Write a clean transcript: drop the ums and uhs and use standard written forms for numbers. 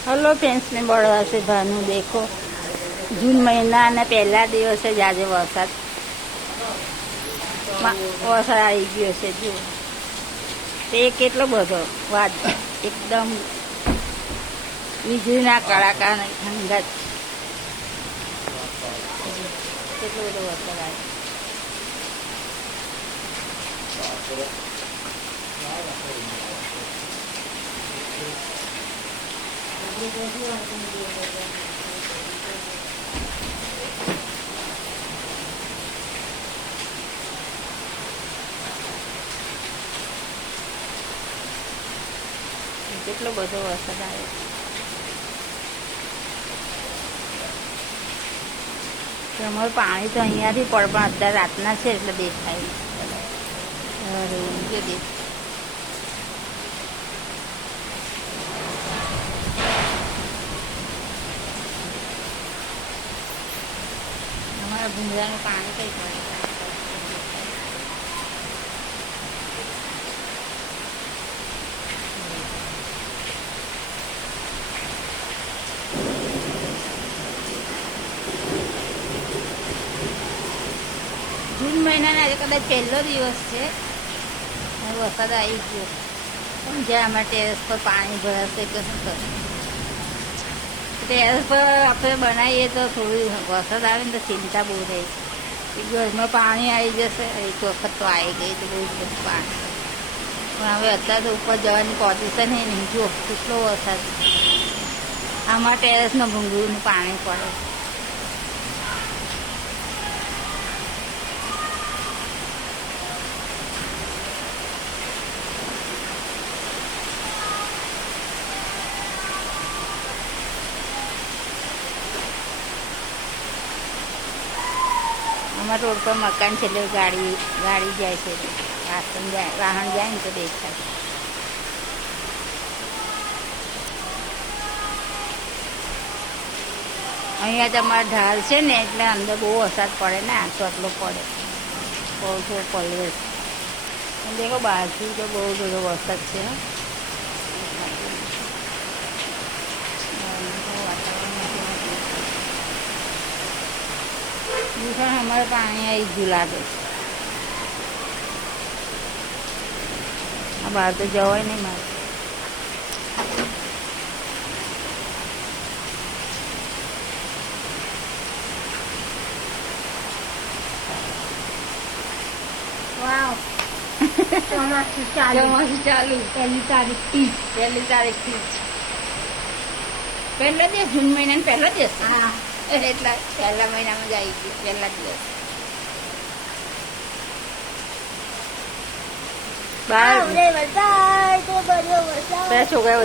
hello friends ने बड़ा से भानु देखो जून महीना ने पहला दिवस જ આજે વરસાદ આવી ગયો છે જો તે કેટલો બધો વાત એકદમ વીજળીના કડાકા ને ઠંડક કેટલો બધો વરસાદ આવે કેટલો બધો વરસાદ આવે અમારું પાણી તો અહીંયાથી પડ પણ અત્યારે રાતના છે એટલે દેખાય અમારા ભૂંગળાનું પાણી કઈ પડે જૂન મહિનાના આજે કદાચ પહેલો દિવસ છે વરસાદ આવી ગયો પણ જ્યાં અમારા ટેરેસ પર પાણી ભરાશે કે શું કરશે ટેરેસ પર આપણે બનાવીએ તો થોડું વરસાદ આવે ને તો ચિંતા બહુ રહે એક ઘરમાં પાણી આવી જશે એક વખત તો આવી ગઈ તો બહુ જ બધું પાણી પણ હવે અત્યારે તો ઉપર જવાની પોઝિશન નહીં જો કેટલો વરસાદ આમાં ટેરેસનું ભૂંગળું પાણી પડે અમારા રોડ પર મકાન છે એટલે ગાડી જાય છે વાહન જાય ને તો દેખાય અહીંયા તમારા ઢાલ છે ને એટલે અંદર બહુ વરસાદ પડે ને આટલો આટલો પડે બહુ થોડો પલવે દેખો બહારથી તો બહુ બધો વરસાદ છે અમારે પાણી આવી ગયું લાગે આ બહાર તો જવાય નહીં મારે વાવ ચોમાસું ચાલુ પહેલી તારીખથી પહેલો દિવસ જૂન મહિનાનો પહેલો દિવસ હા એટલા પહેલા મહિનામાં જ આવી ગયું પહેલા દિવસ છોકરા